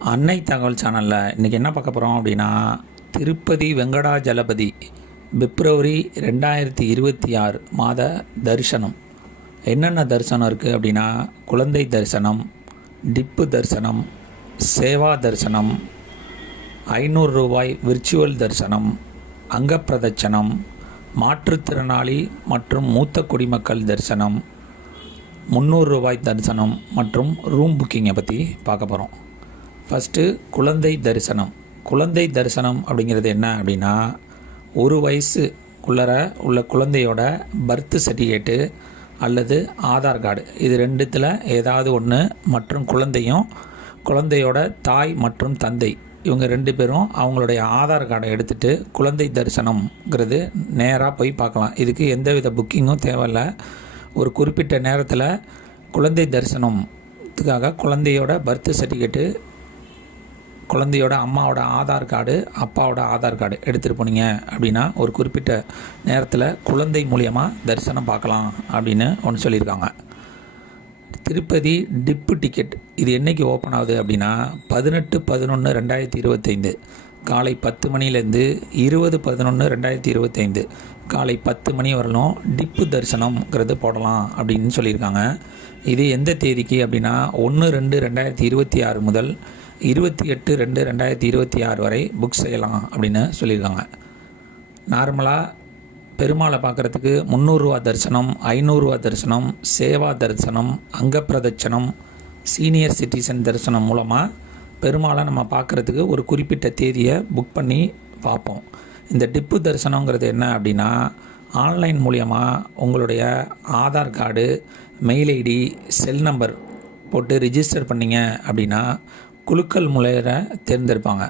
அன்னை தகவல் சேனலில் இன்றைக்கி என்ன பார்க்க போகிறோம் அப்படின்னா திருப்பதி வெங்கடாஜலபதி பிப்ரவரி ரெண்டாயிரத்தி இருபத்தி ஆறு மாத தரிசனம். என்னென்ன தரிசனம் இருக்குது அப்படின்னா குழந்தை தரிசனம் டிப்பு தரிசனம் சேவா தரிசனம் ஐநூறு ரூபாய் விர்ச்சுவல் தரிசனம் அங்கப்பிரதட்சணம் மாற்றுத்திறனாளி மற்றும் மூத்த குடிமக்கள் தரிசனம் முந்நூறு ரூபாய் தரிசனம் மற்றும் ரூம் புக்கிங்கை பற்றி பார்க்க போகிறோம் ஃபஸ்ட்டு குழந்தை தரிசனம். குழந்தை தரிசனம் அப்படிங்கிறது என்ன அப்படின்னா ஒரு வயசுக்குள்ளர உள்ள குழந்தையோட பர்த் சர்டிஃபிகேட்டு அல்லது ஆதார் கார்டு. இது ரெண்டுத்தில் ஏதாவது ஒன்று மற்றும் குழந்தையும் குழந்தையோட தாய் மற்றும் தந்தை. இவங்க ரெண்டு பேரும் அவங்களுடைய ஆதார் கார்டை எடுத்துகிட்டு குழந்தை தரிசனம்ங்கிறது நேராக போய் பார்க்கலாம். இதுக்கு எந்தவித புக்கிங்கும் தேவையில்லை. ஒரு குறிப்பிட்ட நேரத்தில் குழந்தை தரிசனத்துக்காக குழந்தையோட பர்த் சர்டிஃபிகேட்டு குழந்தையோட அம்மாவோட ஆதார் கார்டு அப்பாவோட ஆதார் கார்டு எடுத்துகிட்டு போனீங்க அப்படின்னா ஒரு குறிப்பிட்ட நேரத்தில் குழந்தை மூலியமாக தரிசனம் பார்க்கலாம் அப்படின்னு ஒன்று சொல்லியிருக்காங்க. திருப்பதி டிப்பு டிக்கெட் இது என்றைக்கு ஓப்பன் ஆகுது அப்படின்னா பதினெட்டு பதினொன்று ரெண்டாயிரத்தி இருபத்தைந்து காலை பத்து மணிலேருந்து இருபது பதினொன்று ரெண்டாயிரத்தி இருபத்தைந்து காலை பத்து மணி வரலும் டிப்பு தரிசனம்ங்கிறது போடலாம் அப்படின்னு சொல்லியிருக்காங்க. இது எந்த தேதிக்கு அப்படின்னா ஒன்று ரெண்டு ரெண்டாயிரத்தி இருபத்தி ஆறு முதல் இருபத்தி எட்டு ரெண்டு ரெண்டாயிரத்தி இருபத்தி ஆறு வரை புக் செய்யலாம் அப்படின்னு சொல்லியிருக்காங்க. நார்மலாக பெருமாளை பார்க்குறதுக்கு முந்நூறுரூவா தரிசனம் ஐநூறுரூவா தரிசனம் சேவா தரிசனம் அங்கப்பிரதட்சணம் சீனியர் சிட்டிசன் தரிசனம் மூலமாக பெருமாளை நம்ம பார்க்குறதுக்கு ஒரு குறிப்பிட்ட தேதியை புக் பண்ணி பார்ப்போம். இந்த டிப்பு தரிசனங்கிறது என்ன அப்படின்னா ஆன்லைன் மூலியமாக உங்களுடைய Aadhaar card mail ID cell number போட்டு ரிஜிஸ்டர் பண்ணீங்க அப்படின்னா குலுக்கல் முறையில் தேர்ந்தெடுப்பாங்க.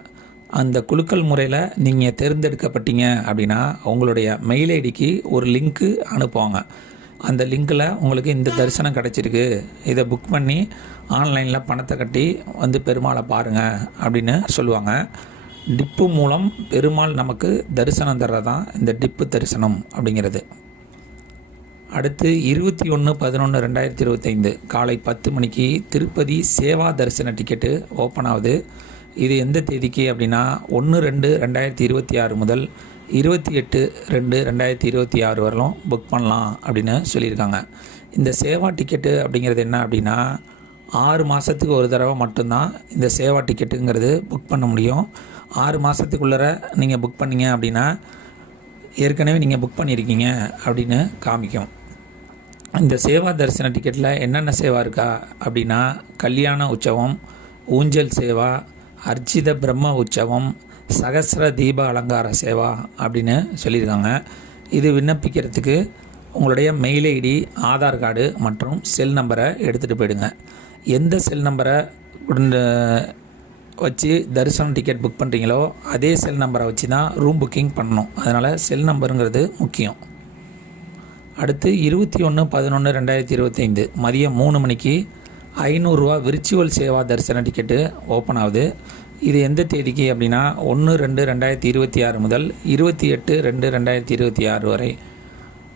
அந்த குலுக்கல் முறையில் நீங்கள் தேர்ந்தெடுக்கப்பட்டீங்க அப்படின்னா உங்களுடைய மெயில் ஐடிக்கு ஒரு லிங்க்கு அனுப்புவாங்க. அந்த லிங்கில் உங்களுக்கு இந்த தரிசனம் கிடச்சிருக்கு. இதை புக் பண்ணி ஆன்லைனில் பணத்தை கட்டி வந்து பெருமாளை பாருங்கள் அப்படின்னு சொல்லுவாங்க. டிப்பு மூலம் பெருமாள் நமக்கு தரிசனம் தர்றதான் இந்த டிப்பு தரிசனம் அப்படிங்கிறது. அடுத்து இருபத்தி ஒன்று பதினொன்று ரெண்டாயிரத்தி இருபத்தைந்து காலை பத்து மணிக்கு திருப்பதி சேவா தரிசன டிக்கெட்டு ஓப்பன் ஆகுது. இது எந்த தேதிக்கு அப்படின்னா ஒன்று ரெண்டு ரெண்டாயிரத்தி இருபத்தி ஆறு முதல் இருபத்தி எட்டு ரெண்டு ரெண்டாயிரத்தி இருபத்தி ஆறு வரலும் புக் பண்ணலாம் அப்படின்னு சொல்லியிருக்காங்க. இந்த சேவா டிக்கெட்டு அப்படிங்கிறது என்ன அப்படின்னா ஆறு மாதத்துக்கு ஒரு தடவை மட்டும்தான் இந்த சேவா டிக்கெட்டுங்கிறது புக் பண்ண முடியும். ஆறு மாதத்துக்குள்ளே நீங்கள் புக் பண்ணீங்க அப்படின்னா ஏற்கனவே நீங்கள் புக் பண்ணியிருக்கீங்க அப்படின்னு காமிக்கும். இந்த சேவா தரிசன டிக்கெட்டில் என்னென்ன சேவா இருக்கா அப்படின்னா கல்யாண உற்சவம் ஊஞ்சல் சேவா அர்ச்சித பிரம்ம உற்சவம் சகசர தீப அலங்கார சேவா அப்படின்னு சொல்லியிருக்காங்க. இது விண்ணப்பிக்கிறதுக்கு உங்களுடைய மெயில் ஐடி ஆதார் கார்டு மற்றும் செல் நம்பரை எடுத்துகிட்டு போயிடுங்க. எந்த செல் நம்பரை வச்சு தரிசனம் டிக்கெட் புக் பண்ணுறீங்களோ அதே செல் நம்பரை வச்சு தான் ரூம் புக்கிங் பண்ணணும். அதனால் செல் நம்பருங்கிறது முக்கியம். அடுத்து இருபத்தி ஒன்று பதினொன்று ரெண்டாயிரத்தி இருபத்தைந்து மதியம் மூணு மணிக்கு ஐநூறுரூவா விர்ச்சுவல் சேவா தரிசன டிக்கெட்டு ஓப்பன் ஆகுது. இது எந்த தேதிக்கு அப்படின்னா ஒன்று ரெண்டு ரெண்டாயிரத்தி இருபத்தி ஆறு முதல் இருபத்தி எட்டு ரெண்டு ரெண்டாயிரத்தி இருபத்தி ஆறு வரை.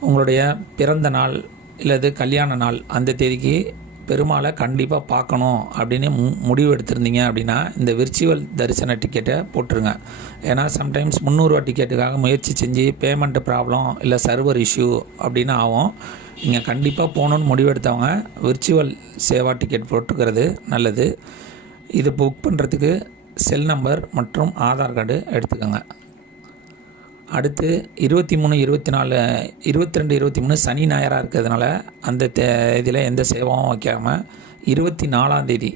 உங்களுடைய பிறந்த நாள் இல்லது கல்யாண நாள் அந்த தேதிக்கு பெருமாளை கண்டிப்பாக பார்க்கணும் அப்படின்னு மு முடிவு எடுத்திருந்தீங்க அப்படின்னா இந்த விர்ச்சுவல் தரிசன டிக்கெட்டை போட்டுருங்க. ஏன்னா சம்டைம்ஸ் முந்நூறுரூவா டிக்கெட்டுக்காக முயற்சி செஞ்சு பேமெண்ட்டு ப்ராப்ளம் இல்லை சர்வர் இஷ்யூ அப்படின்னு ஆகும். நீங்கள் கண்டிப்பாக போகணுன்னு முடிவெடுத்தவங்க விர்ச்சுவல் சேவா டிக்கெட் போட்டுக்கிறது நல்லது. இது புக் பண்ணுறதுக்கு செல் நம்பர் மற்றும் ஆதார் கார்டு எடுத்துக்கோங்க. அடுத்து இருபத்தி மூணு இருபத்தி நாலு இருபத்தி ரெண்டு இருபத்தி மூணு சனி ஞாயிறாக இருக்கிறதுனால அந்த தே இதில் எந்த சேவாவும் வைக்காமல் இருபத்தி நாலாம் தேதி.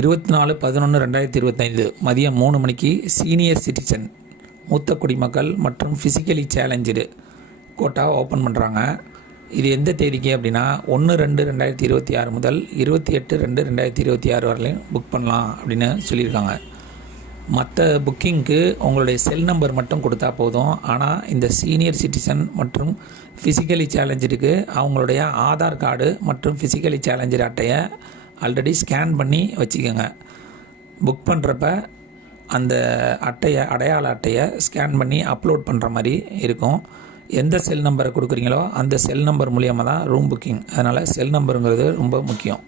இருபத்தி நாலு பதினொன்று ரெண்டாயிரத்தி இருபத்தைந்து மதியம் மூணு மணிக்கு சீனியர் சிட்டிசன் மூத்த குடிமக்கள் மற்றும் ஃபிசிக்கலி சேலஞ்சு கோட்டா ஓப்பன் பண்ணுறாங்க இது எந்த தேதிக்கு அப்படின்னா ஒன்று ரெண்டு ரெண்டாயிரத்தி இருபத்தி ஆறு முதல் இருபத்தி எட்டு ரெண்டு ரெண்டாயிரத்தி இருபத்தி ஆறு வரலையும் புக் பண்ணலாம் அப்படின்னு சொல்லியிருக்காங்க. மற்ற புக்கிங்க்கு உங்களுடைய செல் நம்பர் மட்டும் கொடுத்தா போதும். ஆனால் இந்த சீனியர் சிட்டிசன் மற்றும் ஃபிசிக்கலி சேலஞ்சருக்கு அவங்களுடைய ஆதார் கார்டு மற்றும் ஃபிசிக்கலி சேலஞ்சர் அட்டையை ஆல்ரெடி ஸ்கேன் பண்ணி வச்சுக்கோங்க. புக் பண்ணுறப்ப அந்த அட்டையை அடையாள அட்டையை ஸ்கேன் பண்ணி அப்லோட் பண்ணுற மாதிரி இருக்கும். எந்த செல் நம்பரை கொடுக்குறீங்களோ அந்த செல் நம்பர் மூலியமாக தான் ரூம் புக்கிங். அதனால் செல் நம்பருங்கிறது ரொம்ப முக்கியம்.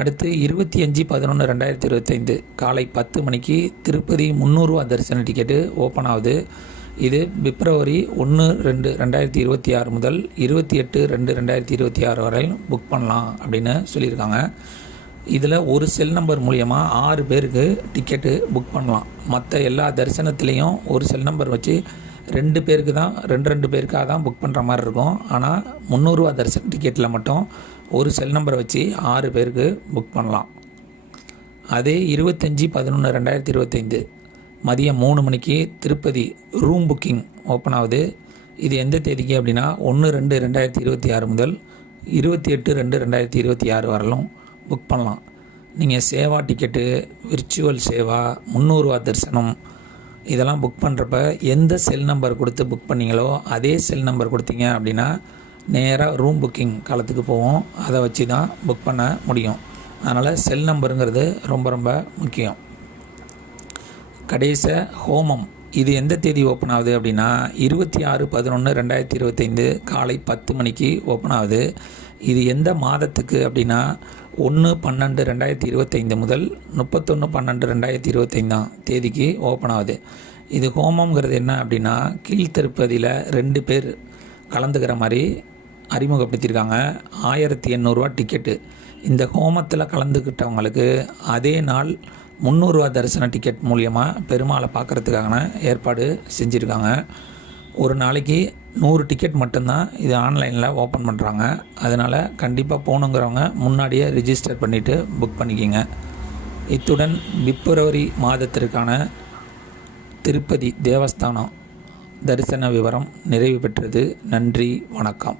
அடுத்து இருபத்தி அஞ்சு பதினொன்று ரெண்டாயிரத்தி இருபத்தைந்து காலை பத்து மணிக்கு திருப்பதி முந்நூறுரூவா தரிசன டிக்கெட்டு ஓப்பன் ஆகுது. இது பிப்ரவரி ஒன்று ரெண்டு ரெண்டாயிரத்தி இருபத்தி ஆறு முதல் இருபத்தி எட்டு ரெண்டு ரெண்டாயிரத்தி இருபத்தி ஆறு வரையும் புக் பண்ணலாம் அப்படின்னு சொல்லியிருக்காங்க. இதில் ஒரு செல் நம்பர் மூலியமாக ஆறு பேருக்கு டிக்கெட்டு புக் பண்ணலாம். மற்ற எல்லா தரிசனத்துலேயும் ஒரு செல் நம்பர் வச்சு ரெண்டு பேருக்கு தான் ரெண்டு ரெண்டு பேருக்காக தான் புக் பண்ணுற மாதிரி இருக்கும். ஆனால் முந்நூறுரூவா தரிசன டிக்கெட்டில் மட்டும் ஒரு செல் நம்பரை வச்சு ஆறு பேருக்கு புக் பண்ணலாம். அதே இருபத்தஞ்சி பதினொன்று ரெண்டாயிரத்தி இருபத்தைந்து. மதியம் மூணு மணிக்கு திருப்பதி ரூம் புக்கிங் ஓப்பன் ஆகுது. இது எந்த தேதிக்கு அப்படின்னா ஒன்று ரெண்டு ரெண்டாயிரத்தி இருபத்தி ஆறு முதல் இருபத்தி எட்டு ரெண்டு ரெண்டாயிரத்தி இருபத்தி ஆறு வரலும் புக் பண்ணலாம். நீங்கள் சேவா டிக்கெட்டு விர்ச்சுவல் சேவா முந்நூறுரூவா தரிசனம் இதெல்லாம் புக் பண்ணுறப்ப எந்த செல் நம்பர் கொடுத்து புக் பண்ணீங்களோ அதே செல் நம்பர் கொடுத்தீங்க அப்படின்னா நேராக ரூம் புக்கிங் காலத்துக்கு போவோம். அதை வச்சு தான் புக் பண்ண முடியும். அதனால் செல் நம்பருங்கிறது ரொம்ப ரொம்ப முக்கியம். கடைச ஹோமம். இது எந்த தேதி ஓப்பன் ஆகுது அப்படின்னா இருபத்தி ஆறு பதினொன்று ரெண்டாயிரத்தி இருபத்தைந்து காலை பத்து மணிக்கு ஓப்பன் ஆகுது. இது எந்த மாதத்துக்கு அப்படின்னா ஒன்று பன்னெண்டு ரெண்டாயிரத்தி இருபத்தைந்து முதல் முப்பத்தொன்று பன்னெண்டு ரெண்டாயிரத்தி இருபத்தைந்தாம் தேதிக்கு ஓப்பன் ஆகுது. இது ஹோமம்ங்கிறது என்ன அப்படின்னா கீழ்த்திருப்பதியில் ரெண்டு பேர் கலந்துக்கிற மாதிரி அறிமுகப்படுத்தியிருக்காங்க. ஆயிரத்தி எண்ணூறுரூவா டிக்கெட்டு இந்த ஹோமத்தில் கலந்துக்கிட்டவங்களுக்கு அதே நாள் முந்நூறுரூவா தரிசன டிக்கெட் மூலியமாக பெருமாளை பார்க்குறதுக்கான ஏற்பாடு செஞ்சுருக்காங்க. ஒரு நாளைக்கு நூறு டிக்கெட் மட்டும்தான் இது ஆன்லைனில் ஓப்பன் பண்ணுறாங்க அதனால் கண்டிப்பாக போகணுங்கிறவங்க முன்னாடியே ரிஜிஸ்டர் பண்ணிவிட்டு புக் பண்ணிக்கிங்க. இத்துடன் பிப்ரவரி மாதத்திற்கான திருப்பதி தேவஸ்தானம் தரிசன விவரம் நிறைவு பெற்றது. நன்றி வணக்கம்.